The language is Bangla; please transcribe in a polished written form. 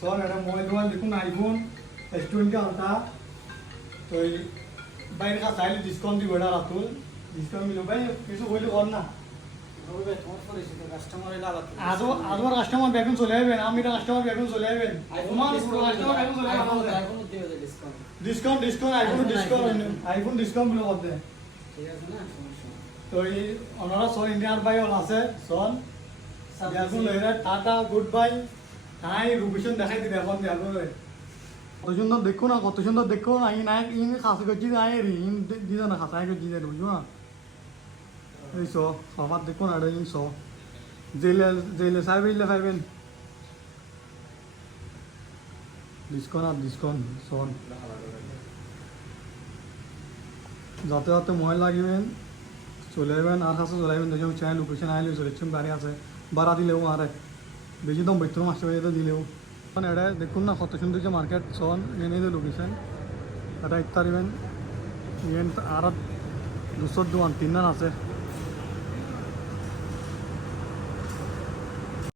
সন এটা মোবাইল টোবাইল দেখুন আইফোন S20 আলটা তো এই বাইরে কাছে চাইলে ডিসকাউন্ট দিব এটা রাতুল ডিসকাউন্ট মিলো ভাই কিছু বললে কর না আজবার কাস্টমার বেগুন চলে আসবেন আমি কাস্টমার বেগুন চলে আসবেন তোমার কাস্টমার বেগুন চলে আসবেন ডিসকাউন্ট ডিসকাউন্ট আইফোন ডিসকাউন্ট গুলো করতে তো এই ওনারা সন ইন্ডিয়ান বাই হল আছে সন বেগুন লইরা টাটা গুড বাই তাই রুবিশন দেখাই দিবে এখন বেগুন কত সুন্দর দেখো না কত সুন্দর দেখো না ইন আই ইন খাসি করছি আই রি ইন দিদা না খাসাই করছি দে বুঝছো না এই সো সবার দেখো না ইন সো জেলে জেলে সাইবেলে পাইবেন ডিসকাউন্ট সন যাতে যাতে মহল লাগিবেন চলে যাবেন আর কাছে চলে যাবেন দেখুন চাই লোকেশন আইলে চলে যাচ্ছেন গাড়ি আছে ভাড়া দিলেও আরে বেশি দাম বেতন মাসে বাড়িতে দিলেও এটা দেখুন না কত সুন্দর যে মার্কেট সন এনে যে লোকেশন এটা ইত্যাদিবেন আর 200 দোকান 3 আছে